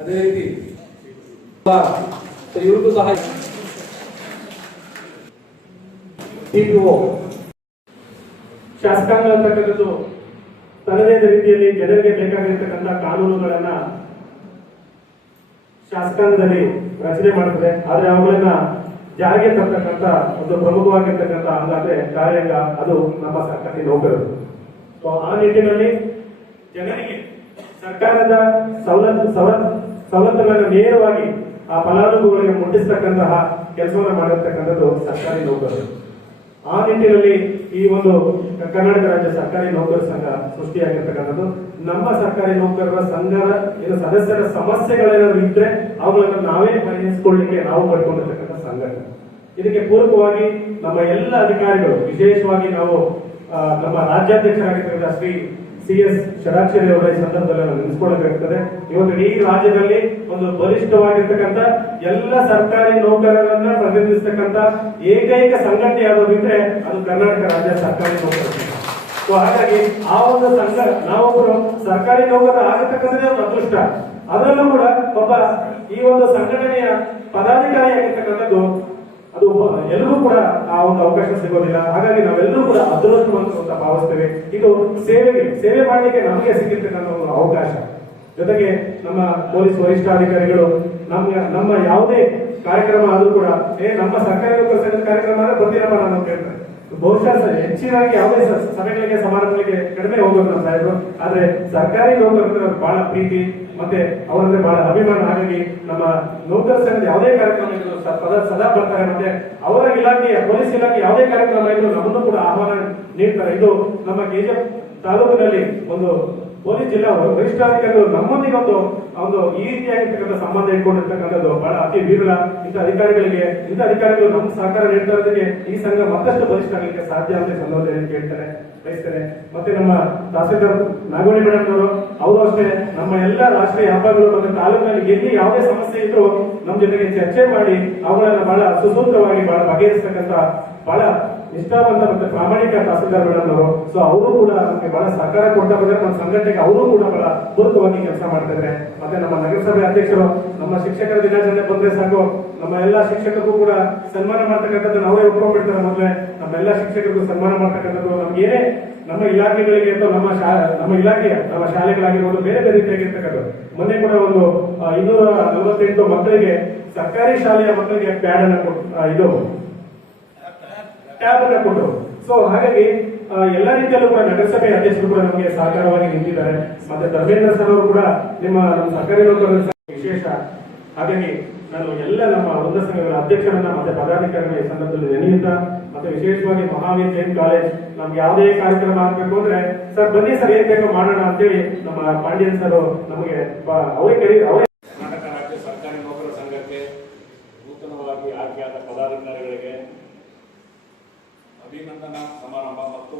ಅದೇ ರೀತಿ ಇವ್ರಿಗೂ ಸಹಾಯ ಶಾಸಕಾಂಗ ಅಂತಕ್ಕಂಥದ್ದು ತನ್ನದೇ ರೀತಿಯಲ್ಲಿ ಜನರಿಗೆ ಬೇಕಾಗಿರ್ತಕ್ಕಂಥ ಕಾನೂನುಗಳನ್ನ ಶಾಸಕಾಂಗದಲ್ಲಿ ರಚನೆ ಮಾಡ್ತದೆ. ಆದ್ರೆ ಅವುಗಳನ್ನ ಜಾರಿಗೆ ತರ್ತಕ್ಕಂಥ ಒಂದು ಪ್ರಮುಖವಾಗಿರ್ತಕ್ಕಂಥ ಅಂಗಾದ್ರೆ ಕಾರ್ಯಾಂಗ, ಅದು ನಮ್ಮ ಸರ್ಕಾರಿ ನೌಕರರು. ಆ ನಿಟ್ಟಿನಲ್ಲಿ ಜನರಿಗೆ ಸರ್ಕಾರದ ಸವಲತ್ತುಗಳನ್ನು ನೇರವಾಗಿ ಆ ಫಲಾನುಭವಿಗಳಿಗೆ ಮುಟ್ಟಿಸ್ತಕ್ಕಂತಹ ಕೆಲಸವನ್ನು ಮಾಡಿರ್ತಕ್ಕಂಥದ್ದು ಸರ್ಕಾರಿ ನೌಕರರು. ಆ ನಿಟ್ಟಿನಲ್ಲಿ ಈ ಒಂದು ಕರ್ನಾಟಕ ರಾಜ್ಯ ಸರ್ಕಾರಿ ನೌಕರರ ಸಂಘ ಸೃಷ್ಟಿಯಾಗಿರ್ತಕ್ಕಂಥದ್ದು. ನಮ್ಮ ಸರ್ಕಾರಿ ನೌಕರರ ಸಂಘದ ಏನು ಸದಸ್ಯರ ಸಮಸ್ಯೆಗಳೇನಾದ್ರು ಇದ್ರೆ ಅವುಗಳನ್ನು ನಾವೇ ಪರಿಹರಿಸಿಕೊಳ್ಳಿಕ್ಕೆ ನಾವು ಪಡ್ಕೊಂಡಿರ್ತಕ್ಕಂಥ ಸಂಘಟನೆ. ಇದಕ್ಕೆ ಪೂರಕವಾಗಿ ನಮ್ಮ ಎಲ್ಲ ಅಧಿಕಾರಿಗಳು, ವಿಶೇಷವಾಗಿ ನಾವು ನಮ್ಮ ರಾಜ್ಯಾಧ್ಯಕ್ಷರಾಗಿರ್ತಕ್ಕಂಥ ಶ್ರೀ CS ಷಡಾಕ್ಷರಿ ಅವರ ಈ ಸಂದರ್ಭದಲ್ಲಿ ನಾವು ನೆನೆಸ್ಕೊಳ್ಳಬೇಕಾಗ್ತದೆ. ಇವತ್ತು ಇಡೀ ರಾಜ್ಯದಲ್ಲಿ ಒಂದು ಬಲಿಷ್ಠವಾಗಿರ್ತಕ್ಕಂಥ ಎಲ್ಲ ಸರ್ಕಾರಿ ನೌಕರರನ್ನ ಪ್ರತಿನಿಧಿಸ್ತಕ್ಕಂಥ ಏಕೈಕ ಸಂಘಟನೆ ಯಾವ್ದಿದ್ರೆ ಅದು ಕರ್ನಾಟಕ ರಾಜ್ಯ ಸರ್ಕಾರಿ ನೌಕರರ. ಹಾಗಾಗಿ ಆ ಒಂದು ಸಂಘ ನಾವೊಬ್ಬರು ಸರ್ಕಾರಿ ನೌಕರ ಆಗತಕ್ಕಂಥದ್ದೇ ಒಂದು ಅದೃಷ್ಟ. ಅದರಲ್ಲೂ ಕೂಡ ಒಬ್ಬ ಈ ಒಂದು ಸಂಘಟನೆಯ ಪದಾಧಿಕಾರಿಯಾಗಿರ್ತಕ್ಕಂಥದ್ದು ಅದು ಎಲ್ಲರೂ ಕೂಡ ಆ ಒಂದು ಅವಕಾಶ ಸಿಗೋದಿಲ್ಲ. ಹಾಗಾಗಿ ನಾವೆಲ್ಲರೂ ಕೂಡ ಅದೃಷ್ಟವಂತರು ಅಂತ ಭಾವಿಸ್ತೇವೆ. ಇದು ಸೇವೆ ಮಾಡಲಿಕ್ಕೆ ನಮಗೆ ಸಿಗಿರ್ತಕ್ಕಂಥ ಒಂದು ಅವಕಾಶ. ಜೊತೆಗೆ ನಮ್ಮ ಪೊಲೀಸ್ ವರಿಷ್ಠಾಧಿಕಾರಿಗಳು ನಮ್ಮ ಯಾವುದೇ ಕಾರ್ಯಕ್ರಮ ಆದ್ರೂ ಕೂಡ ನಮ್ಮ ಸರ್ಕಾರಿ ನೌಕರ ಸಂಘದ ಕಾರ್ಯಕ್ರಮ ಅಂದ್ರೆ ಪ್ರತಿದಿನ ನಾನು ಕೇಳ್ತಾರೆ. ಬಹುಶಃ ಹೆಚ್ಚಿನಾಗಿ ಯಾವುದೇ ಸಭೆಗಳಿಗೆ ಸಮಾರಂಭಗಳಿಗೆ ಕಡಿಮೆ ಹೋಗೋದು ನಮ್ಮ ಸಾಹೇಬರು. ಆದ್ರೆ ಸರ್ಕಾರಿ ನೌಕರರು ಬಹಳ ಪ್ರೀತಿ ಮತ್ತೆ ಅವರಂದ್ರೆ ಬಹಳ ಅಭಿಮಾನ. ಹಾಗಾಗಿ ನಮ್ಮ ನೌಕರ ಸಂಘದ ಯಾವುದೇ ಕಾರ್ಯಕ್ರಮ ಇದ್ರು ಸದಾ ಬರ್ತಾರೆ. ಮತ್ತೆ ಅವರ ಇಲಾಖೆಯ ಪೊಲೀಸ್ ಇಲಾಖೆ ಯಾವುದೇ ಕಾರ್ಯಕ್ರಮ ಇದ್ರು ನಮ್ಮನ್ನು ಕೂಡ ಆಹ್ವಾನ ನೀಡ್ತಾರೆ. ಇದು ನಮ್ಮ KGF ತಾಲೂಕಿನಲ್ಲಿ ಒಂದು ಪೊಲೀಸ್ ಜಿಲ್ಲಾ ವರಿಷ್ಠಾಧಿಕಾರಿಗಳು ನಮ್ಮೊಂದಿಗೆ ಒಂದು ಈ ರೀತಿಯಾಗಿರ್ತಕ್ಕಂಥ ಸಂಬಂಧ ಇಟ್ಕೊಂಡಿರ್ತಕ್ಕಂಥದ್ದು ಬಹಳ ಅತಿ ವಿರಳ. ಇಂಥ ಅಧಿಕಾರಿಗಳು ನಮ್ಮ ಸಹಕಾರ ನೀಡ್ತಾ ಇರೋದಕ್ಕೆ ಈ ಸಂಘ ಮತ್ತಷ್ಟು ಬಲಿಷ್ಠ ಆಗಲಿಕ್ಕೆ ಸಾಧ್ಯ ಅಂತ ಸಂದರ್ಭದಲ್ಲಿ ಕೇಳ್ತಾರೆ, ಬಯಸ್ತಾರೆ. ಮತ್ತೆ ನಮ್ಮ ತಹಸೀಲ್ದಾರ್ ನಾಗೋಣಿ ಮೇಡಮ್ ಅವರು ಅಷ್ಟೇ ನಮ್ಮ ಎಲ್ಲ ರಾಷ್ಟ್ರೀಯ ಹಬ್ಬಗಳು ಮತ್ತೆ ತಾಲೂಕಿನಲ್ಲಿ ಎಲ್ಲಿ ಯಾವುದೇ ಸಮಸ್ಯೆ ಇದ್ರು ನಮ್ಮ ಜೊತೆಗೆ ಚರ್ಚೆ ಮಾಡಿ ಅವುಗಳನ್ನ ಬಹಳ ಸುಸೂತ್ರವಾಗಿ ಬಹಳ ಬಗೆಹರಿಸ್ತಕ್ಕಂಥ ಬಹಳ ನಿಷ್ಠಾವಂತ ಮತ್ತೆ ಪ್ರಾಮಾಣಿಕ ತಹಸೀಲ್ದಾರ್ ಮೇಡಮ್ ಅವರು. ಸೊ ಅವರು ಕೂಡ ನಮಗೆ ಬಹಳ ಸಹಕಾರ ಕೊಡ್ತಾ ಬಂದ್ರೆ ನಮ್ಮ ಸಂಘಟನೆಗೆ ಅವರು ಕೂಡ ಬಹಳ ಪೂರಕವಾಗಿ ಕೆಲಸ ಮಾಡ್ತಾ ಇದ್ದಾರೆ. ಮತ್ತೆ ನಮ್ಮ ನಗರಸಭೆ ಅಧ್ಯಕ್ಷರು ನಮ್ಮ ಶಿಕ್ಷಕರ ದಿನಾಚರಣೆ ಬಂದ್ರೆ ಸಾಕು ನಮ್ಮ ಎಲ್ಲಾ ಶಿಕ್ಷಕರಿಗೂ ಕೂಡ ಸನ್ಮಾನ ಮಾಡ್ತಕ್ಕಂಥದ್ದು ಅವರೇ ಒಪ್ಕೊಂಡ್ಬಿಡ್ತಾರೆ. ಮೊದಲೇ ನಮ್ಮ ಎಲ್ಲಾ ಶಿಕ್ಷಕರಿಗೂ ಸನ್ಮಾನ ಮಾಡ್ತಕ್ಕಂಥದ್ದು ನಮ್ಗೇನೆ ನಮ್ಮ ಇಲಾಖೆಗಳಿಗೆ ಅಥವಾ ನಮ್ಮ ಇಲಾಖೆಯ ನಮ್ಮ ಶಾಲೆಗಳಾಗಿರ್ಬೋದು ಬೇರೆ ಬೇರೆ ರೀತಿಯಾಗಿರ್ತಕ್ಕಂಥದ್ದು. ಮೊನ್ನೆ ಕೂಡ ಒಂದು 248 ಮಕ್ಕಳಿಗೆ ಸರ್ಕಾರಿ ಶಾಲೆಯ ಮಕ್ಕಳಿಗೆ ಪ್ಯಾಡ್ ಅನ್ನ ಇದು ಟ್ಯಾಬ್ ಅನ್ನ ಕೊಟ್ಟರು. ಸೊ ಹಾಗಾಗಿ ಎಲ್ಲಾ ರೀತಿಯಲ್ಲೂ ಕೂಡ ನಗರಸಭೆ ಅಧ್ಯಕ್ಷರು ಕೂಡ ನಮಗೆ ಸಹಕಾರವಾಗಿ ನಿಂತಿದ್ದಾರೆ. ಮತ್ತೆ ಧರ್ಮೇಂದ್ರ ಸರ್ ಅವರು ಕೂಡ ನಮ್ಮ ಸರ್ಕಾರಿ ನೌಕರರ ವಿಶೇಷ. ಹಾಗಾಗಿ ನಾನು ಎಲ್ಲ ನಮ್ಮ ವೃಂದ ಸಂಘಗಳ ಅಧ್ಯಕ್ಷರನ್ನ ಮತ್ತೆ ಪದಾಧಿಕಾರಿಗಳ ಈ ಸಂದರ್ಭದಲ್ಲಿ ನೆನೆಯುತ್ತಾ ಮತ್ತೆ ವಿಶೇಷವಾಗಿ ಮಹಾವೀರ್ ಜೈನ್ ಕಾಲೇಜ್ ನಮ್ಗೆ ಯಾವುದೇ ಕಾರ್ಯಕ್ರಮ ಆಗ್ಬೇಕು ಅಂದ್ರೆ ಸರ್ ಬನ್ನಿ ಸರ್ ಏನ್ ಬೇಕೋ ಮಾಡೋಣ ಅಂತೇಳಿ ನಮ್ಮ ಪಾಂಡ್ಯನ್ ಸರ್ ನಮಗೆ ಅವರೇ ಕರ್ನಾಟಕ ರಾಜ್ಯ ಸರ್ಕಾರಿ ನೌಕರರ ಸಂಘಕ್ಕೆ ನೂತನವಾಗಿ ಆಯ್ಕೆಯಾದ ಪದಾಧಿಕಾರಿಗಳಿಗೆ ಅಭಿನಂದನಾ ಸಮಾರಂಭ ಮತ್ತು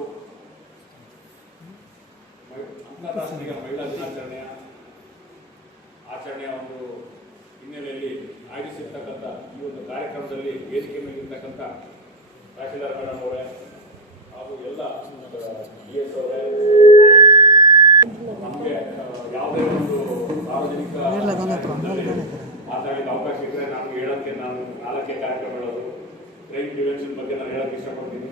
ಅಂತಾರಾಷ್ಟ್ರೀಯ ಮಹಿಳಾ ದಿನಾಚರಣೆಯ ಆಚರಣೆಯ ಒಂದು ಹಿನ್ನೆಲೆಯಲ್ಲಿ ಆಯೋಜಿಸಿರ್ತಕ್ಕಂಥ ಈ ಒಂದು ಕಾರ್ಯಕ್ರಮದಲ್ಲಿ ವೇದಿಕೆ ಮೇಲಿರ್ತಕ್ಕಂಥ ತಹಶೀಲ್ದಾರ್ ಮೇಡಮ್ ಅವರೇ ಹಾಗೂ ಎಲ್ಲ ES ಅವರೇ ನಮಗೆ ಯಾವುದೇ ಒಂದು ಸಾರ್ವಜನಿಕ ಮಾತಾಡಲಿಕ್ಕೆ ಅವಕಾಶ ಇದ್ದರೆ ನಾನು ನಾಲ್ಕೇ ಕಾರ್ಯಕ್ರಮ ಹೇಳೋದು. ಕ್ರೈಮ್ ಪ್ರಿವೆನ್ಷನ್ ಬಗ್ಗೆ ನಾನು ಹೇಳೋಕ್ಕೆ ಇಷ್ಟಪಡ್ತೀನಿ,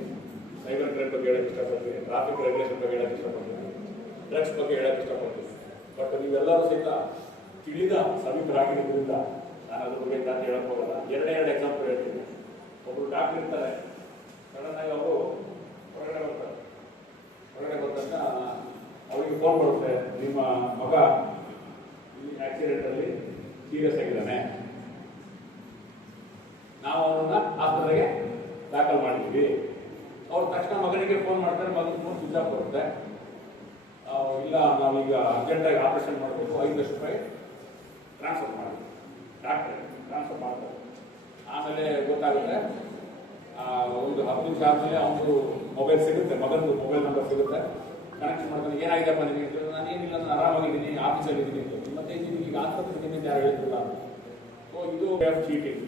ಸೈಬರ್ ಕ್ರೈಮ್ ಬಗ್ಗೆ ಹೇಳೋಕ್ಕೆ ಇಷ್ಟಪಡ್ತೀನಿ, ಟ್ರಾಫಿಕ್ ರೆಗ್ಯುಲೇಷನ್ ಬಗ್ಗೆ ಹೇಳೋಕ್ಕೆ ಇಷ್ಟಪಡ್ತೀನಿ, ಡ್ರಗ್ಸ್ ಬಗ್ಗೆ ಹೇಳೋಕ್ಕೆ ಇಷ್ಟಪಡ್ತೀನಿ. ಬಟ್ ನೀವೆಲ್ಲರೂ ಸಹಿತ ತಿಳಿದ ಸಮೀಪರಾಗಿರೋದ್ರಿಂದ ನಾನು ಅದ್ರ ಬಗ್ಗೆ ಅಂತ ಹೇಳಕ್ ಹೋಗಲ್ಲ. ಎರಡೇ ಎಕ್ಸಾಂಪಲ್ ಹೇಳ್ತೀನಿ. ಒಬ್ಬರು ಡಾಕ್ಟರ್ ಇರ್ತಾರೆ, ಸಡನ್ ಆಗಿ ಅವರು ಹೊರಗಡೆ ಬಂದಾಗ ಅವರಿಗೆ ಫೋನ್ ಬರುತ್ತೆ, ನಿಮ್ಮ ಮಗ ಈ ಆಕ್ಸಿಡೆಂಟಲ್ಲಿ ಸೀರಿಯಸ್ ಆಗಿದ್ದಾನೆ, ನಾವು ಅವರನ್ನ ಆಸ್ಪತ್ರೆಗೆ ದಾಖಲು ಮಾಡಿದ್ವಿ. ಅವ್ರು ತಕ್ಷಣ ಮಗನಿಗೆ ಫೋನ್ ಮಾಡ್ತಾರೆ, ಮಗನ ಫೋನ್ ಸ್ವಿಚ್ ಆಫ್ ಬರುತ್ತೆ. ಇಲ್ಲ ನಾವೀಗ ಅರ್ಜೆಂಟಾಗಿ ಆಪರೇಷನ್ ಮಾಡಬೇಕು, 5 ಲಕ್ಷ ರೂಪಾಯಿ ಟ್ರಾನ್ಸ್ಫರ್ ಮಾಡಿ ಡಾಕ್ಟ್ರೆ ಟ್ರಾನ್ಸ್ಫರ್ ಮಾಡ್ತಾರೆ. ಆಮೇಲೆ ಗೊತ್ತಾಗುತ್ತೆ ಒಂದು 10 ನಿಮಿಷ ಆದಮೇಲೆ ಅವನದು ಮೊಬೈಲ್ ಸಿಗುತ್ತೆ, ಮಗನದು ಮೊಬೈಲ್ ನಂಬರ್ ಸಿಗುತ್ತೆ. ಕನೆಕ್ಷನ್ ಮಾಡ್ಕೊಂಡು ಏನಾಗಿದೆಪ್ಪ ನಿಮಗೆ? ನಾನೇನಿಲ್ಲ, ನಾನು ಆರಾಮಾಗಿದ್ದೀನಿ, ಆಫೀಸಲ್ಲಿ ಇದ್ದೀನಿ. ಮತ್ತೆ ನಿಮಗೆ ಈಗ ಆಸ್ಪತ್ರೆ ಇದ್ದೀನಿ ಯಾರು ಹೇಳಿದ್ರಲ್ಲ. ಸೊ ಇದು ಚೀಟಿಂಗ್.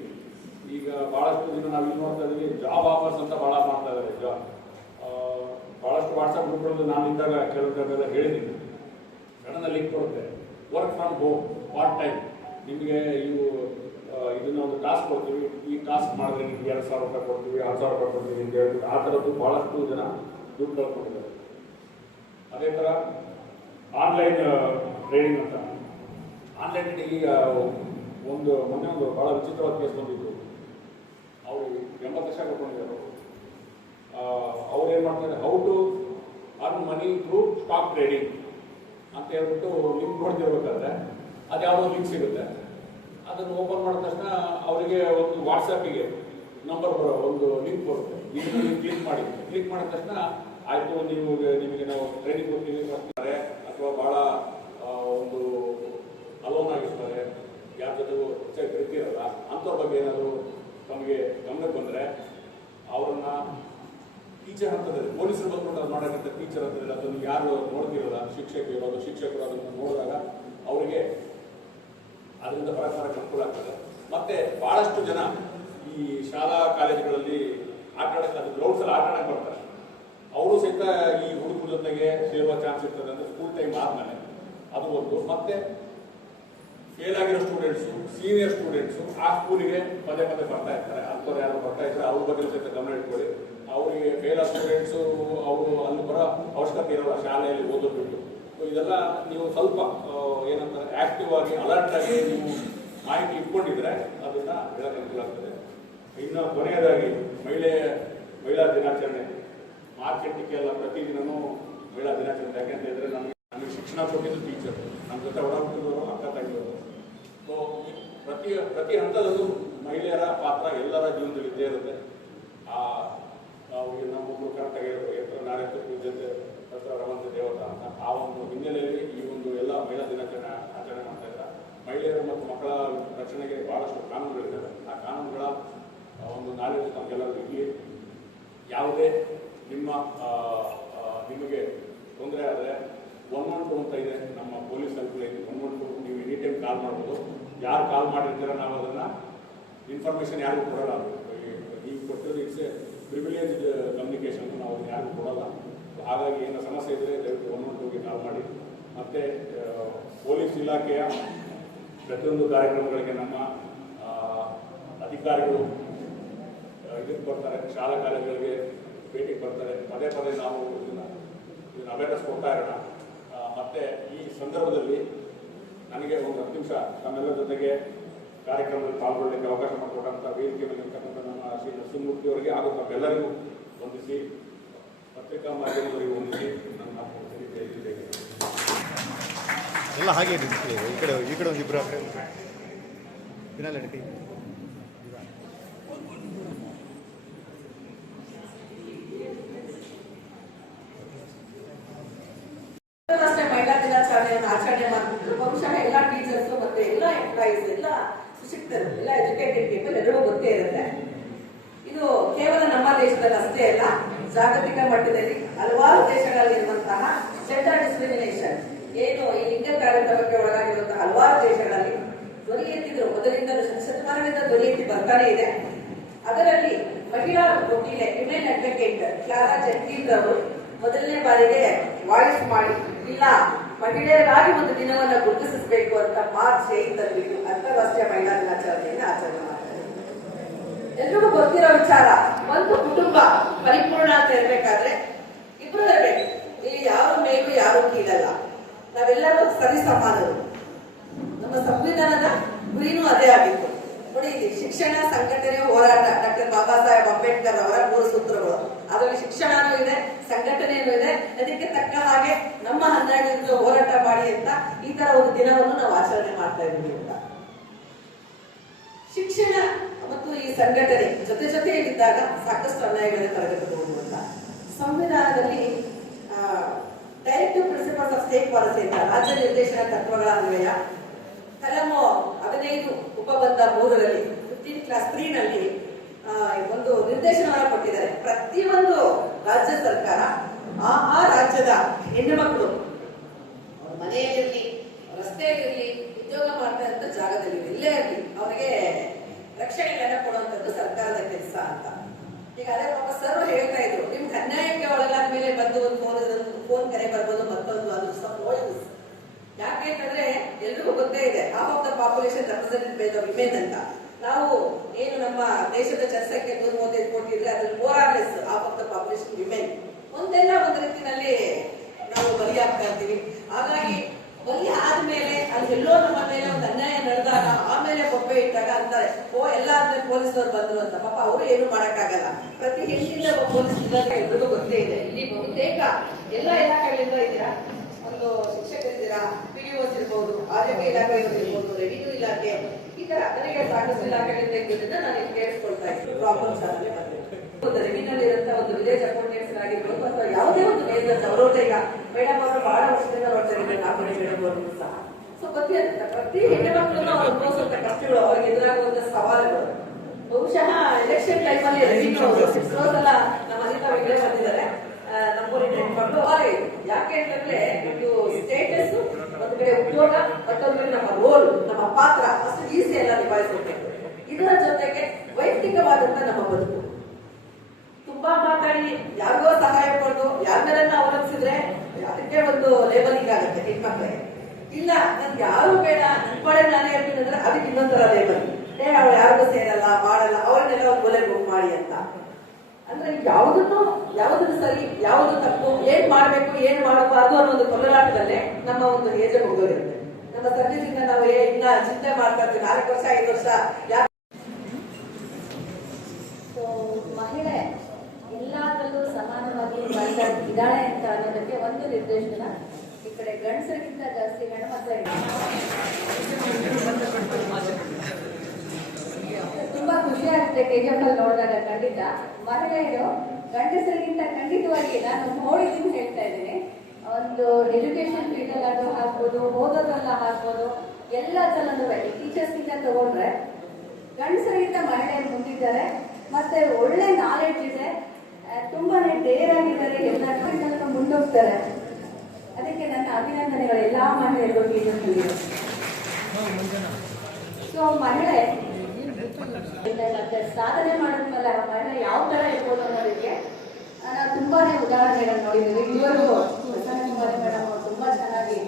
ಈಗ ಭಾಳಷ್ಟು ದಿನ ನಾವು ಇಲ್ಲಿ ನೋಡ್ತಾ ಇದ್ದೀವಿ, ಜಾಬ್ ಆಫರ್ಸ್ ಅಂತ ಭಾಳ ಮಾಡ್ತಾ ಇದ್ದಾರೆ. ಭಾಳಷ್ಟು ವಾಟ್ಸಪ್ ಗ್ರೂಪ್ಗಳಲ್ಲಿ ನಾನು ಇದ್ದಾಗ ಕೆಲವೆಲ್ಲ ಹೇಳಿದ್ದೀನಿ. ಸಡನ್ ಲಿಂಕ್ ಕೊಡುತ್ತೆ, work from home part time, ನಿಮಗೆ ಇವು ಇದನ್ನ ಒಂದು ಟಾಸ್ಕ್ ಕೊಡ್ತೀವಿ, ಈ ಟಾಸ್ಕ್ ಮಾಡಿದ್ರೆ ನಿಮ್ಗೆ 2,000 ರೂಪಾಯಿ ಕೊಡ್ತೀವಿ, 10,000 ರೂಪಾಯಿ ಕೊಡ್ತೀವಿ ಅಂತ ಹೇಳ್ಬಿಟ್ಟು ಆ ಥರದ್ದು ಭಾಳಷ್ಟು ಜನ ದುಡ್ಡು ಕಳ್ಕೊಂಡಿದ್ದಾರೆ. ಅದೇ ಥರ ಆನ್ಲೈನ್ ಟ್ರೇಡಿಂಗ್ ಅಂತ. ಆನ್ಲೈನ್ ಟ್ರೇಡಿಂಗ್ ಈಗ ಮೊನ್ನೆ ಒಂದು ಭಾಳ ವಿಚಿತ್ರವಾದ ಕೇಸ್ ಬಂದಿತ್ತು. ಅವರು 80 ಲಕ್ಷ ಕಳ್ಕೊಂಡಿದ್ದಾರೆ. ಅವ್ರು ಏನು ಮಾಡ್ತಾರೆ, how to earn money through stock trading ಅಂತ ಹೇಳ್ಬಿಟ್ಟು ಲಿಂಕ್ ನೋಡ್ತಿರ್ಬೇಕಾದ್ರೆ ಅದು ಯಾವುದೋ ಲಿಂಕ್ ಸಿಗುತ್ತೆ. ಅದನ್ನು ಓಪನ್ ಮಾಡಿದ ತಕ್ಷಣ ಅವರಿಗೆ ಒಂದು ವಾಟ್ಸಪ್ಪಿಗೆ ನಂಬರ್ ಒಂದು ಲಿಂಕ್ ಬರುತ್ತೆ. ಇದನ್ನು ಕ್ಲಿಕ್ ಮಾಡಿದ ತಕ್ಷಣ ಆಯಿತು, ನಿಮಗೆ ನಾವು ಟ್ರೈನಿಂಗ್ ಕೊಡ್ತೀವಿ ಬರ್ತಾರೆ, ಅಥವಾ ಭಾಳ ಒಂದು ಅಲೋನ್ ಆಗಿರ್ತಾರೆ, ಯಾರ ಜೊತೆ ಹೆಚ್ಚಾಗಿ ಬೆರಿತಿರಲ್ಲ ಅಂಥವ್ರ ಬಗ್ಗೆ ಏನಾದರೂ ತಮಗೆ ಗಮನಕ್ಕೆ ಬಂದರೆ ಅವರನ್ನ ಟೀಚರ್ ಹಂತದಲ್ಲಿ ಪೊಲೀಸರು ಬಂದ್ಕೊಂಡು ಅದು ಮಾಡೋಕ್ಕಿಂತ ಟೀಚರ್ ಹಂತದಲ್ಲಿ ಅದನ್ನು ಯಾರು ನೋಡ್ತಿರಲ್ಲ, ಶಿಕ್ಷಕರು ಅದನ್ನು ನೋಡಿದಾಗ ಅವರಿಗೆ ಅದರಿಂದ ಪರಸ್ಪರಕ್ಕೆ ಅನುಕೂಲ ಆಗ್ತದೆ. ಮತ್ತೆ ಬಹಳಷ್ಟು ಜನ ಈ ಶಾಲಾ ಕಾಲೇಜುಗಳಲ್ಲಿ ಆಟ ಆಡಕ್ಕೆ, ಅದು ಗ್ರೌಂಡ್ಸಲ್ಲಿ ಆಟ ಆಡಕ್ಕೆ ಬರ್ತಾರೆ. ಅವರು ಸಹಿತ ಈ ಹುಡುಗರ ಜೊತೆಗೆ ಸೇರುವ ಚಾನ್ಸ್ ಇರ್ತದೆ ಅಂತ ಸ್ಕೂಲ್ ಟೈಮ್ ಆದಮೇಲೆ ಅದು ಒಂದು. ಮತ್ತೆ ಫೇಲ್ ಆಗಿರೋ ಸ್ಟೂಡೆಂಟ್ಸು, ಸೀನಿಯರ್ ಸ್ಟೂಡೆಂಟ್ಸು ಆ ಸ್ಕೂಲಿಗೆ ಪದೇ ಬರ್ತಾ ಇರ್ತಾರೆ. ಅಂಥವ್ರು ಯಾರು ಬರ್ತಾ ಇರ್ತಾರೆ ಅವ್ರ ಬಗ್ಗೆ ಸಹಿತ ಗಮನ ಇಟ್ಕೊಳ್ಳಿ. ಅವರಿಗೆ ಫೇಲ್ ಆದ ಸ್ಟೂಡೆಂಟ್ಸು ಅವರು ಅಲ್ಲಿ ಬರೋ ಅವಶ್ಯಕತೆ ಇರೋಲ್ಲ, ಶಾಲೆಯಲ್ಲಿ ಓದೋದು ಬಿಟ್ಟು. ಇದೆಲ್ಲ ನೀವು ಸ್ವಲ್ಪ ಏನಂತಾರೆ ಆಕ್ಟಿವ್ ಆಗಿ ಅಲರ್ಟ್ ಆಗಿ ನೀವು ಮಾಹಿತಿ ಇಟ್ಕೊಂಡಿದ್ರೆ ಅದನ್ನ ಹೇಳಕ್ಕೆ ಅನುಕೂಲ ಆಗ್ತದೆ. ಇನ್ನು ಕೊನೆಯದಾಗಿ ಮಹಿಳಾ ದಿನಾಚರಣೆ, ಮಾರ್ಚ್ 8 ಪ್ರತಿದಿನವೂ ಮಹಿಳಾ ದಿನಾಚರಣೆ. ಯಾಕೆಂತ ಹೇಳಿದ್ರೆ ನಮಗೆ ಶಿಕ್ಷಣ ಕೊಟ್ಟಿದ್ದು ಟೀಚರ್, ನಮ್ಮ ಜೊತೆ ಒಡಹುಟ್ಟಿದವರು, ಅಕ್ಕ ತಂಗಿಯವರು. ಸೊ ಪ್ರತಿ ಹಂತದಲ್ಲೂ ಮಹಿಳೆಯರ ಪಾತ್ರ ಎಲ್ಲರ ಜೀವನದಲ್ಲಿ ಇದ್ದೇ ಇರುತ್ತೆ. ನಮ್ಮೊಬ್ಬರು ಕರೆಕ್ಟಾಗಿ ನಾರಾಯಣ ಪೂಜೆ ರವಂತ ದೇವತಾ ಅಂತ ಆ ಒಂದು ಹಿನ್ನೆಲೆಯಲ್ಲಿ ಈ ಒಂದು ಎಲ್ಲ ಮಹಿಳಾ ದಿನಾಚರಣೆ ಆಚರಣೆ ಮಾಡ್ತಾ ಇದ್ದಾರೆ. ಮಹಿಳೆಯರು ಮತ್ತು ಮಕ್ಕಳ ರಕ್ಷಣೆಗೆ ಬಹಳಷ್ಟು ಕಾನೂನುಗಳಿದ್ದಾವೆ. ಆ ಕಾನೂನುಗಳ ಒಂದು ನಾಲೆಜ್ ನಮಗೆಲ್ಲರೂ ಇರಲಿ. ಯಾವುದೇ ನಿಮಗೆ ತೊಂದರೆ ಆದರೆ 112 ಅಂತ ಇದೆ ನಮ್ಮ ಪೊಲೀಸ್ ಹೆಲ್ಪ್ಲೈನ್. 112 ನೀವು ಎನಿ ಟೈಮ್ ಕಾಲ್ ಮಾಡ್ಬೋದು. ಯಾರು ಕಾಲ್ ಮಾಡಿರ್ತೀರ ನಾವು ಅದನ್ನು ಇನ್ಫಾರ್ಮೇಷನ್ ಯಾರಿಗೂ ಕೊಡೋಲ್ಲ. ಈಗ ಕೊಟ್ಟಿರೋದು ಇಟ್ಸ್ ಎ ಪ್ರಿವಿಲೇಜ್ಡ್ ಕಮ್ಯುನಿಕೇಷನ್, ನಾವು ಅದನ್ನು ಯಾರಿಗೂ ಕೊಡೋಲ್ಲ. ಹಾಗಾಗಿ ಏನೋ ಸಮಸ್ಯೆ ಇದ್ದರೆ ದಯವಿಟ್ಟು 112ಗೆ ಕಾಲ್ ಮಾಡಿ. ಮತ್ತು ಪೊಲೀಸ್ ಇಲಾಖೆಯ ಪ್ರತಿಯೊಂದು ಕಾರ್ಯಕ್ರಮಗಳಿಗೆ ನಮ್ಮ ಅಧಿಕಾರಿಗಳು ಇದಕ್ಕೆ ಬರ್ತಾರೆ, ಶಾಲಾ ಕಾಲೇಜುಗಳಿಗೆ ಭೇಟಿಗೆ ಬರ್ತಾರೆ. ಪದೇ ನಾವು ಇದನ್ನು ಅವೇರ್ನೆಸ್ ಕೊಡ್ತಾ ಇರೋಣ. ಮತ್ತು ಈ ಸಂದರ್ಭದಲ್ಲಿ ನನಗೆ ಒಂದು 10 ನಿಮಿಷ ನಮ್ಮೆಲ್ಲರ ಜೊತೆಗೆ ಕಾರ್ಯಕ್ರಮದಲ್ಲಿ ಪಾಲ್ಗೊಳ್ಳಲಿಕ್ಕೆ ಅವಕಾಶ ಮಾಡಿಕೊಟ್ಟಂಥ ವೇದಿಕೆ ಮೇಲೆ ಇರ್ತಕ್ಕಂಥ ನಮ್ಮ ಶ್ರೀ ನರಸಿಂಹಮೂರ್ತಿ ಅವರಿಗೆ ಹಾಗೂ ನಮ್ಮೆಲ್ಲರಿಗೂ ವಂದಿಸಿ, ಪತ್ರಿಕಾ ಮಾಧ್ಯಮದವರಿಗೆ ವಂದಿಸಿ ನನ್ನ ಮಾತನ್ನು ತಿಳಿಸಿದ್ದೇನೆ. ಎಲ್ಲ ಹಾಗೆ ಈ ಕಡೆ ಒಂದು ಇಬ್ಬರು ನಡೀತಿ. ಮಹಿಳಾ ದಿನಾಚರಣೆಯನ್ನು ಆಚರಣೆ ಮಾಡಿದ್ರು. ಬಹುಶಃ ಎಲ್ಲ ಟೀಚರ್ಸ್ ಮತ್ತೆ ಎಲ್ಲ ಎಂಪ್ಲಾಯೀಸ್, ಎಲ್ಲ ಶಿಕ್ಷಕರು, ಎಲ್ಲ ಎಜುಕೇಟೆಡ್ ಪೀಪಲ್ ಎಲ್ಲರೂ ಗೊತ್ತೇ ಇರುತ್ತೆ. ಇದು ಕೇವಲ ನಮ್ಮ ದೇಶದಲ್ಲಿ ಅಷ್ಟೇ ಅಲ್ಲ, ಜಾಗತಿಕ ಮಟ್ಟದಲ್ಲಿ ಹಲವಾರು ದೇಶಗಳಲ್ಲಿರುವಂತಹ ಜೆಂಡರ್ ಡಿಸ್ಕ್ರಿಮಿನೇಷನ್ ಏನು ಈ ಲಿಂಗ ತಾರತಮ್ಯಕ್ಕೆ ಒಳಗಾಗಿರುವಂತಹ ಹಲವಾರು ದೇಶಗಳಲ್ಲಿ ಧ್ವನಿ ಎತ್ತಿದ್ರು. ಮೊದಲಿಂದ ಶತಮಾನದಿಂದ ಧ್ವನಿ ಎತ್ತಿ ಬರ್ತಾನೆ ಇದೆ. ಅದರಲ್ಲಿ ಮಹಿಳಾ ವಕೀಲೆ, ವಿಮೆನ್ ಅಡ್ವೊಕೇಟ್ ಕ್ಲಾರಾ ಜೆನ್ಕಿನ್ಸ್ ಅವರು ಮೊದಲನೇ ಬಾರಿಗೆ ವಾಯ್ಸ್ ಮಾಡಿ, ಇಲ್ಲ ಮಹಿಳೆಯರಾಗಿ ಒಂದು ದಿನವನ್ನ ಗುರುತಿಸಬೇಕು ಅಂತ ಮಾರ್ಚ್ 8 ಅಂತಾರಾಷ್ಟ್ರೀಯ ಮಹಿಳಾ ದಿನಾಚರಣೆಯನ್ನು ಆಚರಣೆ ಮಾಡ್ತಾರೆ. ಎಲ್ರಿಗೂ ಗೊತ್ತಿರೋ ವಿಚಾರ, ಒಂದು ಕುಟುಂಬ ಪರಿಪೂರ್ಣ ಅಂತ ಇರ್ಬೇಕಾದ್ರೆ ಇಬ್ರು ಇರಬೇಕು. ಇಲ್ಲಿ ಯಾರು ಮೇಲೂ ಯಾರು ಕೀಳಲ್ಲ, ನಾವೆಲ್ಲರೂ ಸರಿ ಸಮಾನರು. ನಮ್ಮ ಸಂವಿಧಾನದ ಗುರಿನೂ ಅದೇ ಆಗಿತ್ತು. ನೋಡಿ, ಇಲ್ಲಿ ಶಿಕ್ಷಣ, ಸಂಘಟನೆ, ಹೋರಾಟ, ಡಾಕ್ಟರ್ ಬಾಬಾ ಸಾಹೇಬ್ ಅಂಬೇಡ್ಕರ್ ಅವರ 3 ಸೂತ್ರಗಳು. ಅದರಲ್ಲಿ ಶಿಕ್ಷಣನೂ ಇದೆ, ಸಂಘಟನೆಯೂ ಇದೆ. ಅದಕ್ಕೆ ತಕ್ಕ ಹಾಗೆ ನಮ್ಮ 12 ಹೋರಾಟ ಮಾಡಿ ಅಂತ ಈ ತರ ಒಂದು ದಿನವನ್ನು ನಾವು ಆಚರಣೆ ಮಾಡ್ತಾ ಇದ್ದೀವಿ ಅಂತ. ಶಿಕ್ಷಣ ಮತ್ತು ಈ ಸಂಘಟನೆ ಜೊತೆಯಲ್ಲಿದ್ದಾಗ ಸಾಕಷ್ಟು ಅನ್ಯಾಯಗಳೇ ತರಗತಬಹುದು ಅಂತ ಸಂವಿಧಾನದಲ್ಲಿ directive principles of state policy ಅಂತ ರಾಜ್ಯ ನಿರ್ದೇಶನ ತತ್ವಗಳ ಅನ್ವಯ ಕಲಮು 15 ಉಪಬಂಧ 3ರಲ್ಲಿ 15 ಕ್ಲಾಸ್ 3 ನಲ್ಲಿ ಒಂದು ನಿರ್ದೇಶನವನ್ನು ಕೊಟ್ಟಿದ್ದಾರೆ. ಪ್ರತಿಯೊಂದು ರಾಜ್ಯ ಸರ್ಕಾರ ಆ ರಾಜ್ಯದ ಹೆಣ್ಣು ಮಕ್ಕಳು ಮನೆಯಲ್ಲಿರಲಿ, ರಸ್ತೆಯಲ್ಲಿರಲಿ, ಉದ್ಯೋಗ ಮಾಡ್ತಾ ಇದ್ದ ಜಾಗದಲ್ಲಿ ಎಲ್ಲೇ ಇರಲಿ ಅವರಿಗೆ ರಕ್ಷಣೆಗಳನ್ನ ಕೊಡುವಂಥದ್ದು ಸರ್ಕಾರದ ಕೆಲಸ ಅಂತ. ಈಗ ಅದೇ ಪಾಪ ಸರ್ ಹೇಳ್ತಾ ಇದ್ರು, ನಿಮ್ಗೆ ಅನ್ಯಾಯಕ್ಕೆ ಒಳಗಾದ ಮೇಲೆ ಬಂದು ಒಂದು ಫೋನ್ ಕರೆ ಬರ್ಬೋದು, ಮತ್ತೊಂದು ಅದು ಸಪೋಸ್ ಯಾಕೆ ಅಂತಂದ್ರೆ ಎಲ್ರಿಗೂ ಗೊತ್ತೇ ಇದೆ half of the population represented by the women ಅಂತ. ನಾವು ಏನು ನಮ್ಮ ದೇಶದ ಜನಸಂಖ್ಯೆ 135 ಕೋಟಿ ಇದ್ರೆ ಅದ್ರಲ್ಲಿ more or less half of the population women. ಒಂದೆಲ್ಲ ಒಂದು ರೀತಿಯಲ್ಲಿ ನಾವು ಬಲಿಯಾಗ್ತಾ ಇರ್ತೀವಿ. ಹಾಗಾಗಿ ಬಲಿ ಆದ್ಮೇಲೆ ಅಲ್ಲಿ ಎಲ್ಲೋ ನಮ್ಮ ಮೇಲೆ ಒಂದು ಅನ್ಯಾಯ ನಡೆದಾಗ ಆಮೇಲೆ ಬೊಬ್ಬೆ ಇಟ್ಟಾಗ ಅಂತಾರೆ, ಎಲ್ಲ ಆದ್ಮೇಲೆ ಪೊಲೀಸರು ಬಂದ್ರು ಅಂತ. ಪಾಪ ಅವರು ಏನು ಮಾಡಕ್ಕಾಗಲ್ಲ. ಪ್ರತಿ ಹೆಣ್ಣಿಂದ ಒಬ್ಬ ಪೊಲೀಸ್ ಇದ್ದಾರೆ ಎಲ್ರಿಗೂ ಗೊತ್ತೇ ಇದೆ. ಇಲ್ಲಿ ಬಹುತೇಕ ಎಲ್ಲ ಇಲಾಖೆಗಳಿಂದ ಇದ್ದೀರಾ, ಒಂದು ಶಿಕ್ಷಕರಿದ್ದೀರಾ, PDOs ಇರ್ಬೋದು, ಆರೋಗ್ಯ ಇಲಾಖೆ ಇರ್ಬೋದು, ರೆವಿನ್ಯೂ ಇಲಾಖೆ, ಈ ತರ ನನಗೆ ಸಾಕಷ್ಟು ಇಲಾಖೆಗಳಿಂದ ಇದ್ದಿದ್ದನ್ನ ನಾನು ಇಲ್ಲಿ ಕೇಳಿಸ್ಕೊಳ್ತಾ ಇದ್ದೀನಿ. ಪ್ರಾಬ್ಲಮ್ಸ್ ಆದ್ರೆ ಒಂದು ರೆವಿನ್ಯೂ ಇರುವಂತ ಒಂದು ವಿಲೇಜ್ ಅಕೌಂಟೆಂಟ್ಸ್ ಆಗಿರ್ಬೋದು ಅಥವಾ ಯಾವುದೇ ಒಂದು ಮೇಲ್ದಂತ ಅವರವ್ರ ಈಗ ಮೇಡಮ್ ಅವರು ಬಹಳ ವರ್ಷದಿಂದ ನೋಡ್ತಾರೆ ನಾಲ್ಕು ಮೇಡಮ್ ಅವರು ಸಹ. ಸೊ ಪ್ರತಿ ಹೆಣ್ಣು ಮಕ್ಕಳನ್ನು ಅವ್ರು ಅನುಭವಿಸುವಂತ ಕಷ್ಟಗಳು, ಅವ್ರಿಗೆ ಎದುರಾಗುವಂತ ಸವಾಲುಗಳು. ಬಹುಶಃ ಎಲೆಕ್ಷನ್ ಟೈಮಲ್ಲಿ ರೆವಿನ್ಯೂ ಎಲ್ಲ ನಮ್ಮ ಅನಿತಾ ವಿಗ್ರಹ ಬಂದಿದ್ದಾರೆ. ನಮ್ಮೂರಿನ ಹೆಣ್ಮಕ್ಳು ಯಾಕೆ ಅಂತಂದ್ರೆ ಇದು ಸ್ಟೇಟಸ್ ಒಂದು ಕಡೆ ಉದ್ಯೋಗ, ಮತ್ತೊಂದು ಕಡೆ ನಮ್ಮ ರೋಲ್, ನಮ್ಮ ಪಾತ್ರ ಅಷ್ಟು ಈಸಿ ಎಲ್ಲ ನಿಭಾಯಿಸಬೇಕು. ಇದರ ಜೊತೆಗೆ ವೈಯಕ್ತಿಕವಾದಂತ ನಮ್ಮ ಬದುಕು. ತುಂಬಾ ಮಾತಾಡಿ ಯಾರಿಗೋ ಸಹಾಯ ಕೊಟ್ಟು ಯಾರನ್ನೆಲ್ಲ ಅವಲಂಬಿಸಿದ್ರೆ ಅದಕ್ಕೆ ಒಂದು ಲೇಬಲಿಂಗ್ ಆಗುತ್ತೆ ಹೆಣ್ಮಕ್ಳಿಗೆ. ಇಲ್ಲ ನನ್ಗೆ ಯಾರು ಬೇಡ, ನನ್ ಪಾಡೆ ನಾನೇ ಇರ್ತೀನಿ ಅಂದ್ರೆ ಅದಕ್ಕೆ ಇನ್ನೊಂದರ ಲೇಬಲ್, ಅವ್ರು ಯಾರಿಗೂ ಸೇರಲ್ಲ, ಮಾಡಲ್ಲ, ಅವ್ರನ್ನೆಲ್ಲ ಒಂದು ಕೊಲೆ ಬುಕ್ ಮಾಡಿ ಅಂತ. ಅಂದ್ರೆ ಯಾವ್ದನ್ನು ಸರಿ, ಯಾವ್ದು ತಪ್ಪು, ಏನ್ ಮಾಡ್ಬೇಕು, ಏನ್ ಮಾಡಬಾರ್ದು ಅನ್ನೋ ಒಂದು ಕೊಲ್ಲಲಾಟದಲ್ಲೇ ನಮ್ಮ ಒಂದು ಏಜ್ ಮುಗಿದೋಗಿರುತ್ತೆ. ನಮ್ಮ ಸರ್ವಿಸಿಂದ ನಾವು ಇನ್ನ ಚಿಂತೆ ಮಾಡ್ತಾ ಇರ್ತೀವಿ 4 ವರ್ಷ 5 ವರ್ಷ. ಮಹಿಳೆ ಎಲ್ಲದರಲ್ಲೂ ಸಮಾನವಾಗಿ ಇದ್ದಾಳೆ ಅಂತ ಅನ್ನೋದಕ್ಕೆ ಒಂದು ನಿರ್ದೇಶನ. ಈ ಕಡೆ ಗಂಡಸರಿಗಿಂತ ಜಾಸ್ತಿ ಹೆಣ್ಮಕ್ಳಿಗೆ ತುಂಬಾ ಖುಷಿ ಆಗುತ್ತೆ KGF ಅಲ್ಲಿ ನೋಡಿದಾಗ. ಖಂಡಿತ ಮಹಿಳೆಯರು ಗಂಡಸರಿಗಿಂತ ಖಂಡಿತವಾಗಿ ನಾನು ನೋಡಿದ್ದೀನಿ, ಹೇಳ್ತಾ ಇದ್ದೀನಿ. ಒಂದು ಎಜುಕೇಶನ್ ಫೀಲ್ಡ್ ಅಲ್ಲಾದ್ರೂ ಹಾಕ್ಬೋದು, ಓದೋದ್ರಲ್ಲ ಹಾಕ್ಬೋದು, ಎಲ್ಲದರಲ್ಲೂ ಟೀಚರ್ಸ್ ಗಿಂತ ತಗೊಂಡ್ರೆ ಗಂಡಸರಿಗಿಂತ ಮಹಿಳೆಯರು ಮುಂದಿದ್ದಾರೆ. ಮತ್ತೆ ಒಳ್ಳೆ ನಾಲೆಡ್ಜ್ ಇದೆ, ತುಂಬಾನೇ ಡೇರ್ ಆಗಿದ್ದಾರೆ, ಎಲ್ಲ ಮುಂದೋಗ್ತಾರೆ. ಅದಕ್ಕೆ ನನ್ನ ಅಭಿನಂದನೆಗಳು ಎಲ್ಲಾ ಮಹಿಳೆಯರಿಗೂ KGF. ಸೊ ಮಹಿಳೆ ಸಾಧನೆ ಮಾಡಿದ್ಮೇಲೆ ಮಹಿಳೆ ಯಾವ ತರ ಇರ್ಬೋದು ಅನ್ನೋದಕ್ಕೆ ನಾವು ತುಂಬಾನೇ ಉದಾಹರಣೆಗಳನ್ನ ನೋಡಿದ್ದೀವಿ. ಇವರು ಪ್ರಸನ್ನಕುಮಾರಿ ಮೇಡಮ್ ಅವರು ತುಂಬಾ ಚೆನ್ನಾಗಿ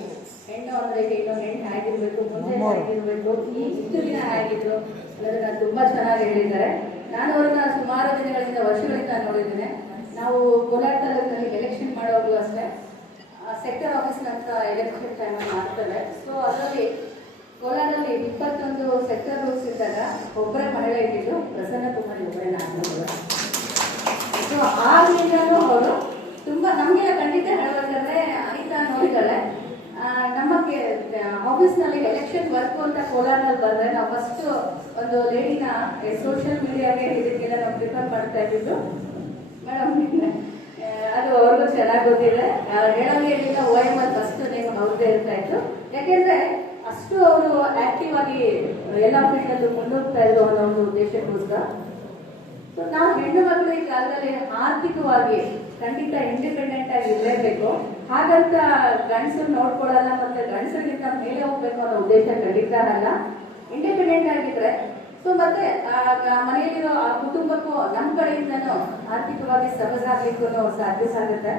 ಹೆಣ್ಣು ಅಂದ್ರೆ ಇನ್ನೊಂದು ಹೆಣ್ಣು ಹೇಗಿರ್ಬೇಕು, ಮುಂದೆ ಹೇಗಿರ್ಬೇಕು, ಇಷ್ಟು ದಿನ ಹೇಗಿದ್ರು ಅನ್ನೋದನ್ನ ತುಂಬಾ ಚೆನ್ನಾಗಿ ಹೇಳಿದ್ದಾರೆ. ನಾನು ಅವ್ರನ್ನ ಸುಮಾರು ದಿನಗಳಿಂದ, ವರ್ಷಗಳಿಂದ ನೋಡಿದ್ದೇನೆ. ನಾವು ಕೋಲಾರ ತಾಲೂಕಿನಲ್ಲಿ ಎಲೆಕ್ಷನ್ ಮಾಡೋವಾಗಲೂ ಅಷ್ಟೇ ಸೆಕ್ಟರ್ ಆಫೀಸ್ ಅಂತ ಎಲೆಕ್ಷನ್ ಟೈಮಲ್ಲಿ ಮಾಡ್ತಾರೆ. ಸೊ ಅದರಲ್ಲಿ ಕೋಲಾರಲ್ಲಿ 21 ಸೆಕ್ಟರ್ ರೂಲ್ಸ್ ಇದ್ದಾಗ ಒಬ್ಬರೇ ಮಹಿಳೆ ಇದ್ದಿದ್ದು ಪ್ರಸನ್ನಕುಮಾರಿ ಒಬ್ಬರೇ ನಾನು. ಸೊ ಆಗ್ಲಿಂದಲೂ ಅವರು ತುಂಬಾ ನಮ್ಗೆಲ್ಲ ಖಂಡಿತ ಹೇಳ್ಬೇಕಂದ್ರೆ ಅನಿತಾ ನೋಡಿದಾಳೆ. ನಮ್ಮ ಆಫೀಸ್ನಲ್ಲಿ ಎಲೆಕ್ಷನ್ ವರ್ಕ್ ಅಂತ ಕೋಲಾರಲ್ಲಿ ಬಂದ್ರೆ ನಾವು ಫಸ್ಟ್ ಒಂದು ಲೇಡಿನ ಸೋಷಿಯಲ್ ಮೀಡಿಯಾಗೆ ಇದಕ್ಕೆಲ್ಲ ನಾವು ಪ್ರಿಫರ್ ಮಾಡ್ತಾ ಇದ್ದಿದ್ದು ಮೇಡಮ್. ಅದು ಅವ್ರಿಗೂ ಚೆನ್ನಾಗಿ ಗೊತ್ತಿದೆ. ಹೇಳಂಗೇಳಿಂದ OMR ಫಸ್ಟ್ ನೇಮ್ ಅವ್ರದ್ದೇ ಇರ್ತಾ ಇತ್ತು. ಯಾಕೆಂದ್ರೆ ಅಷ್ಟು ಅವರು ಆಕ್ಟಿವ್ ಆಗಿ ಎಲ್ಲ ಫೀಲ್ಡಲ್ಲೂ ಮುಂದೋಗ್ತಾ ಇದ್ರು ಅನ್ನೋ ಒಂದು ಉದ್ದೇಶಕ್ಕೋಸ್ಕರ. ಸೊ ನಾವು ಹೆಣ್ಣು ಮಕ್ಕಳು ಈ ಕಾಲದಲ್ಲಿ ಆರ್ಥಿಕವಾಗಿ ಖಂಡಿತ ಇಂಡಿಪೆಂಡೆಂಟ್ ಆಗಿ ಇರಲೇಬೇಕು. ಹಾಗಂತ ಗಂಡಸರು ನೋಡ್ಕೊಳ್ಳಲ್ಲ, ಮತ್ತೆ ಗಂಡಸರಿಗಿಂತ ಮೇಲೆ ಹೋಗ್ಬೇಕು ಅನ್ನೋ ಉದ್ದೇಶ ಖಂಡಿತ ಅಲ್ಲ. ಇಂಡಿಪೆಂಡೆಂಟ್ ಆಗಿದ್ರೆ ಸೊ ಮತ್ತೆ ಮನೆಯಲ್ಲಿರೋ ಆ ಕುಟುಂಬಕ್ಕೂ ನಮ್ಮ ಕಡೆಯಿಂದನೂ ಆರ್ಥಿಕವಾಗಿ ಸಬಲಾಗಲಿಕ್ಕೂ ಸಾಧ್ಯ ಆಗುತ್ತೆ.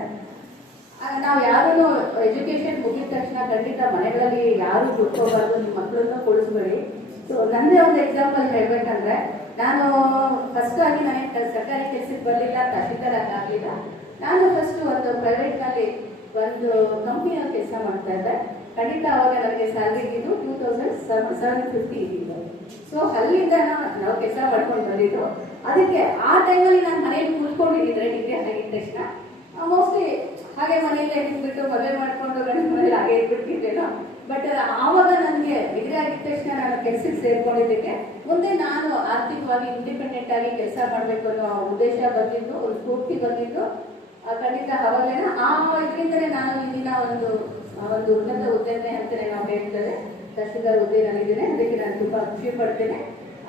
ನಾವು ಯಾರೂ ಎಜುಕೇಶನ್ ಮುಗಿದ ತಕ್ಷಣ ಖಂಡಿತ ಮನೆಗಳಲ್ಲಿ ಯಾರು ಕೂತ್ಕೋಬಾರ್ದು, ನಿಮ್ಮ ಮಕ್ಕಳನ್ನು ಕೊಡಿಸ್ಬೇಡಿ. ಸೊ ನಂದೇ ಒಂದು ಎಕ್ಸಾಂಪಲ್ ಹೇಳ್ಬೇಕಂದ್ರೆ, ನಾನು ಫಸ್ಟ್ ಆಗಿ ನನಗೆ ಸರ್ಕಾರಿ ಕೆಲಸಕ್ಕೆ ಬರಲಿಲ್ಲ, ತಹಶೀಲ್ದಾರ್ ಆಗಲಿಲ್ಲ. ನಾನು ಫಸ್ಟ್ ಒಂದು ಪ್ರೈವೇಟ್ನಲ್ಲಿ ಒಂದು ಕಂಪ್ನಿಯಲ್ಲಿ ಕೆಲಸ ಮಾಡ್ತಾ ಇದ್ದೆ. ಖಂಡಿತ ಅವಾಗ ನನಗೆ ಸ್ಯಾಲ್ರಿ ಇದ್ದಿದ್ದು 2750 ಇದ್ದಿದ್ದು. ಸೊ ಅಲ್ಲಿಂದ ನಾವು ಕೆಲಸ ಮಾಡ್ಕೊಂಡು ಬಂದಿದ್ದು. ಅದಕ್ಕೆ ಆ ಟೈಮಲ್ಲಿ ನಾನು ಮನೆಯಲ್ಲಿ ಕೂತ್ಕೊಂಡಿದ್ದಿದ್ರೆ ಡಿಗ್ರಿ ಆಗಿದ ತಕ್ಷಣ ಮೋಸ್ಟ್ಲಿ ಹಾಗೆ ಮನೆಯಲ್ಲೇ ಇಟ್ಬಿಟ್ಟು ಮದುವೆ ಮಾಡ್ಕೊಂಡು ಗಂಡ ಮನೇಲಿ ಹಾಗೆ ಇಟ್ಬಿಟ್ಟಿದ್ದೇನೋ. ಬಟ್ ಆವಾಗ ನನಗೆ ಡಿಗ್ರಿ ಆಗಿದ ತಕ್ಷಣ ನಾನು ಕೆಲಸಕ್ಕೆ ಸೇರ್ಕೊಂಡಿದ್ದಕ್ಕೆ ಮುಂದೆ ನಾನು ಆರ್ಥಿಕವಾಗಿ ಇಂಡಿಪೆಂಡೆಂಟ್ ಆಗಿ ಕೆಲಸ ಮಾಡಬೇಕು ಅನ್ನೋ ಉದ್ದೇಶ ಬಂದಿದ್ದು, ಒಂದು ಸ್ಫೂರ್ತಿ ಬಂದಿದ್ದು ಖಂಡಿತ ಅವಾಗಲೇನ ಆ ಇದರಿಂದಲೇ ನಾನು ಇಂದಿನ ಒಂದು ಉನ್ನತ ಹುದ್ದೆನೇ ಅಂತಲೇ ನಾವು ಹೇಳ್ತೇವೆ. ತಹಸೀಲ್ದಾರ್ ಹುದ್ದೆ ನನಗಿದ್ದೇನೆ, ಅದಕ್ಕೆ ನಾನು ತುಂಬಾ ಖುಷಿ ಪಡ್ತೇನೆ.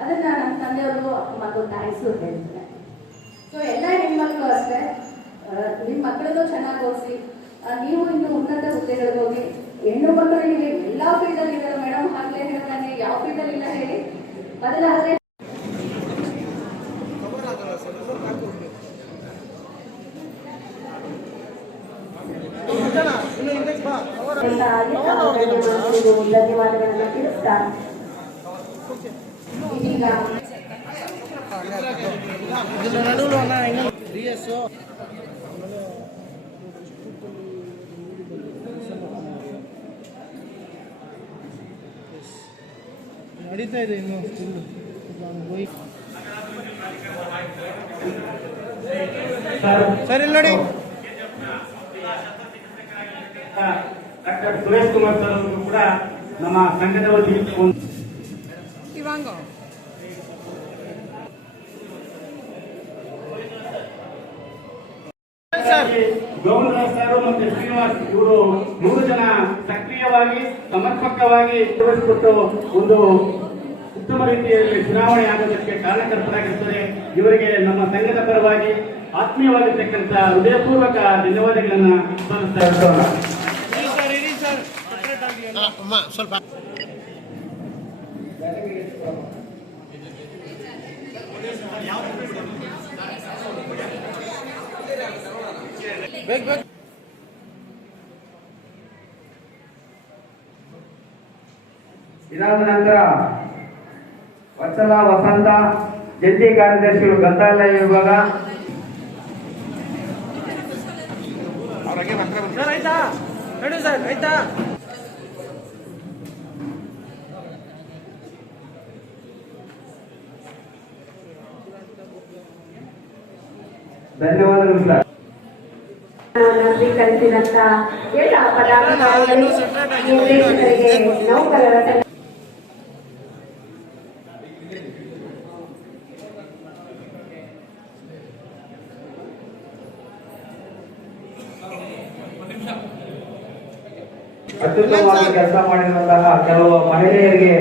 ಅದನ್ನ ನಮ್ಮ ತಂದೆಯವ್ರಿಗೂ ಮತ್ತು ತಾಯಿಸು ಹೇಳ್ತೇನೆ. ಸೊ ಎಲ್ಲ ಹೆಣ್ಮಕ್ಳು ಅಷ್ಟೇ, ನಿಮ್ಮ ಮಕ್ಕಳನ್ನು ಚೆನ್ನಾಗಿ ಓದಿಸಿ ನೀವು ಇನ್ನು ಉನ್ನತ ಹುದ್ದೆಗಳಿಗೆ ಹೋಗಿ. ಹೆಣ್ಣು ಮಕ್ಕಳಿಗೆ ಎಲ್ಲ ಫೀಲ್ಡಲ್ಲಿ ಇದ್ದಾರೆ ಮೇಡಮ್, ಆಗ್ಲೇ ಹೇಳಿದಂಗೆ ಯಾವ ಫೀಲ್ಡಲ್ಲಿ ಇಲ್ಲ ಹೇಳಿ. ಬದಲಾದ್ರೆ ಧನ್ಯವಾದಗಳನ್ನು ತಿಳಿಸ್ತಾ ಇದೀಗ ನಡೀತಾ ಇದೆ ಇನ್ನು ಸರ್ ಇಲ್ಲಿ ನೋಡಿ. ಡಾಕ್ಟರ್ ಸುರೇಶ್ ಕುಮಾರ್ ಸರ್ ಅವರು ಕೂಡ ನಮ್ಮ ಸಂಘದ ವತಿಯಿಂದ ಗೌರವ್ ಸರ್ ಮತ್ತು ಶ್ರೀನಿವಾಸ್ ಇವರು 3 ಜನ ಸಕ್ರಿಯವಾಗಿ ಸಮರ್ಪಕವಾಗಿ ತೋರಿಸಿಕೊಟ್ಟು ಒಂದು ಉತ್ತಮ ರೀತಿಯಲ್ಲಿ ಚುನಾವಣೆ ಆಗೋದಕ್ಕೆ ಕಾರಣಕರ್ತರಾಗಿರ್ತಾರೆ. ಇವರಿಗೆ ನಮ್ಮ ಸಂಘದ ಪರವಾಗಿ ಆತ್ಮೀಯವಾಗಿರ್ತಕ್ಕಂಥ ಹೃದಯಪೂರ್ವಕ ಧನ್ಯವಾದಗಳನ್ನು ಸಲ್ಲಿಸ್ತಾ ಇರ್ತೇವೆ. ಸ್ವಲ್ಪ ಇದಾದ ನಂತರ ವತ್ಸಲ ವಸಂತ ಜಂಟಿ ಕಾರ್ಯದರ್ಶಿಗಳು ಗ್ರಂಥಾಲಯ ವಿಭಾಗ, ಧನ್ಯವಾದಗಳು ಸರ್. ಸ್ವೀಕರಿಸಿದಂತ ಎಲ್ಲ ಪದಾಧಿಕಾರಿಗಳಿಗೆ, ನಿರ್ದೇಶಕರಿಗೆ, ನೌಕರರ ಅತ್ಯುತ್ತಮವಾಗಿ ಕೆಲಸ ಮಾಡಿರುವಂತಹ ಕೆಲವು ಮಹಿಳೆಯರಿಗೆ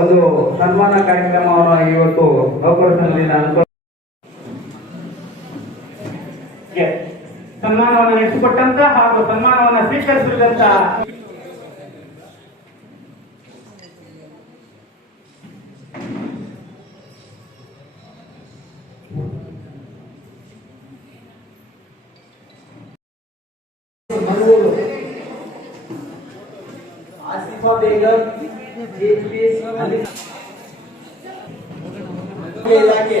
ಒಂದು ಸನ್ಮಾನ ಕಾರ್ಯಕ್ರಮವನ್ನು ಇವತ್ತು ನೌಕರ ಸಂಘದಿಂದ ಸನ್ಮಾನವನ್ನು ನಡೆಸಿಕೊಟ್ಟಂತ ಹಾಗೂ ಸನ್ಮಾನವನ್ನು ಸ್ವೀಕರಿಸಿದಂತ ಆಸಿಫಾ ಬೇಗಂ, JPS ಇಲಾಖೆ